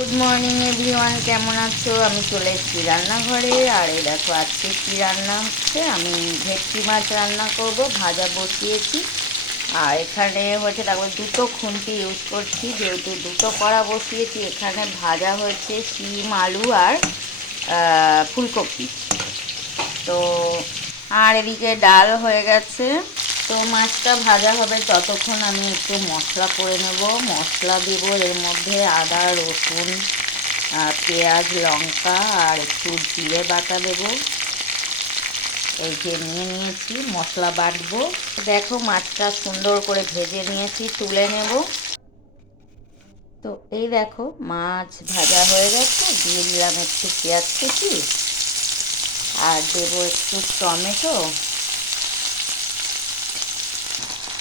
Good morning everyone, কেমন আছো? আমি চলে এসেছি রান্নাঘরে। আর এই দেখো আজকে কী রান্না হচ্ছে, আমি ভেটকি মাছ রান্না করব, ভাজা বসিয়েছি। আর এখানে হচ্ছে তারপর দুটো খুন্তি ইউজ করছি, যেহেতু দুটো কড়া বসিয়েছি। এখানে ভাজা হয়েছে শিম, আলু আর ফুলকপি। তো আর এদিকে ডাল হয়ে গেছে। তো মাছটা ভাজা হবে, ততক্ষণ আমি একটু মশলা করে নেব। মশলা দেব এর মধ্যে আদা, রসুন, পেঁয়াজ, লঙ্কা আর একটু জিরে বাটা দেব। এই যে নিয়ে নিয়েছি, মশলা বাটবো। দেখো মাছটা সুন্দর করে ভেজে নিয়েছি, তুলে নেব। তো এই দেখো মাছ ভাজা হয়ে গেছে, দিয়ে দিলাম একটু পেঁয়াজ কুচি আর দেবো একটু টমেটো।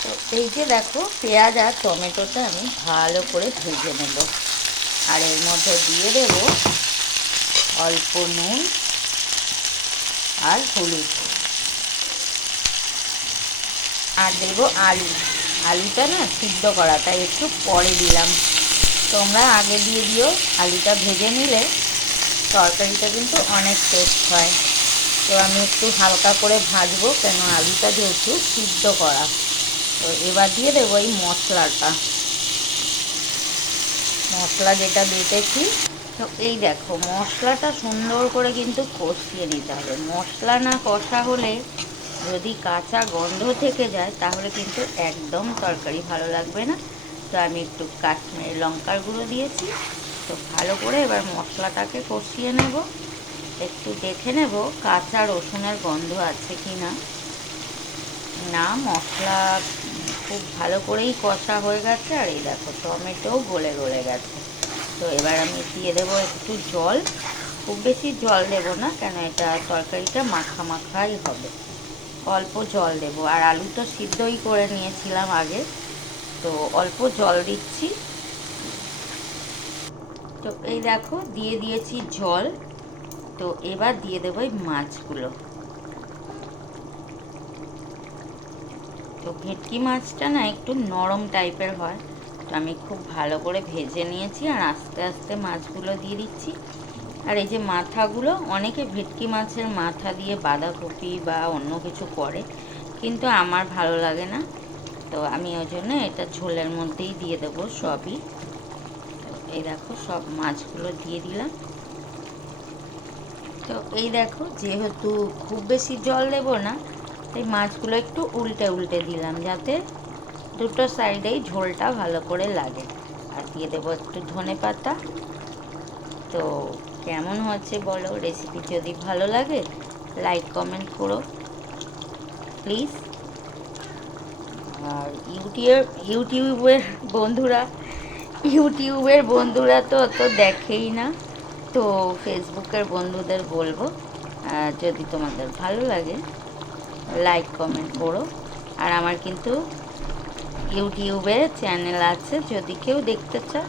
তো এই যে দেখো পেঁয়াজ আর টমেটোটা আমি ভালো করে ভেজে নেব। আর এর মধ্যে দিয়ে দেব অল্প নুন আর হলুদ, আর দেব আলু। আলুটা না সিদ্ধ করা, তাই একটু পরে দিলাম। তোমরা আগে দিয়ে দিও, আলুটা ভেজে নিলে তরকারিটা কিন্তু অনেক টেস্ট হয়। তো আমি একটু হালকা করে ভাজবো, কেন আলুটা যেহেতু সিদ্ধ করা। তো এবার দিয়ে দেবো এই মশলা যেটা বেটেছি। তো এই দেখো মশলাটা সুন্দর করে কিন্তু কষিয়ে নিতে হবে। মশলা না কষা হলে যদি কাঁচা গন্ধ থেকে যায়, তাহলে কিন্তু একদম তরকারি ভালো লাগবে না। তো আমি একটু কাশ্মীরি লঙ্কার গুঁড়ো দিয়েছি। তো ভালো করে এবার মশলাটাকে কষিয়ে নেব। একটু দেখে নেব কাঁচা রসুনের গন্ধ আছে কি না। না, মশলা খুব ভালো করেই কষা হয়ে গেছে। আর এই দেখো টমেটোও গলে গলে গেছে। তো এবার আমি দিয়ে দেবো একটু জল। খুব বেশি জল দেব না, কেন এটা তরকারিটা মাখা মাখাই হবে। অল্প জল দেব। আর আলু তো সিদ্ধই করে নিয়েছিলাম আগে, তো অল্প জল দিচ্ছি। তো এই দেখো দিয়ে দিয়েছি জল। তো এবার দিয়ে দেবো এই মাছগুলো। তো ভেটকি মাছটা না একটু নরম টাইপের হয়। তো আমি খুব ভালো করে ভেজে নিয়েছি, আর আস্তে আস্তে মাছগুলো দিয়ে দিচ্ছি। আর এই যে মাথাগুলো, অনেকে ভেটকি মাছের মাথা দিয়ে বাঁধাকপি বা অন্য কিছু করে, কিন্তু আমার ভালো লাগে না। তো আমি ওই জন্য এটা ঝোলের মধ্যেই দিয়ে দেবো সবই। তো এই দেখো সব মাছগুলো দিয়ে দিলাম। তো এই দেখো যেহেতু খুব বেশি জল দেব না, তাই মাছগুলো একটু উল্টে উল্টে দিলাম, যাতে দুটো সাইডেই ঝোলটা ভালো করে লাগে। আর দিয়ে দেবো একটু ধনেপাতা। তো কেমন হচ্ছে বলো, রেসিপি যদি ভালো লাগে লাইক কমেন্ট করো প্লিজ। আর ইউটিউবের বন্ধুরা ইউটিউবের বন্ধুরা তো অত দেখেই না। তো ফেসবুকের বন্ধুদের বলবো, যদি তোমাদের ভালো লাগে লাইক কমেন্ট করো। আর আমার কিন্তু ইউটিউবে চ্যানেল আছে, যদি কেউ দেখতে চাও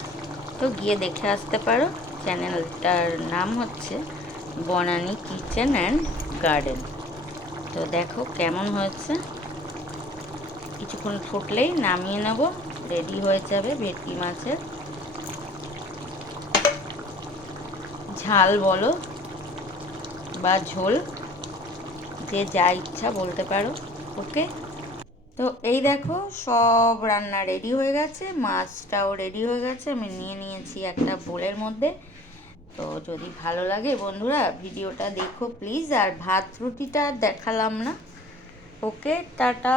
তো গিয়ে দেখে আসতে পারো। চ্যানেলটার নাম হচ্ছে বনানী কিচেন অ্যান্ড গার্ডেন। তো দেখো কেমন হয়েছে। কিছুক্ষণ ফুটলেই নামিয়ে নেব, রেডি হয়ে যাবে ভেটকি মাছের ঝাল বলো বা ঝোল, যে যা ইচ্ছা বলতে পারো। ওকে। তো এই দেখো সব রান্না রেডি হয়ে গেছে, মাছটাও রেডি হয়ে গেছে, আমি নিয়ে নিয়েছি একটা বোলের মধ্যে। তো যদি ভালো লাগে বন্ধুরা ভিডিওটা দেখো প্লিজ। আর ভাত রুটিটা দেখালাম না। ওকে, টাটা।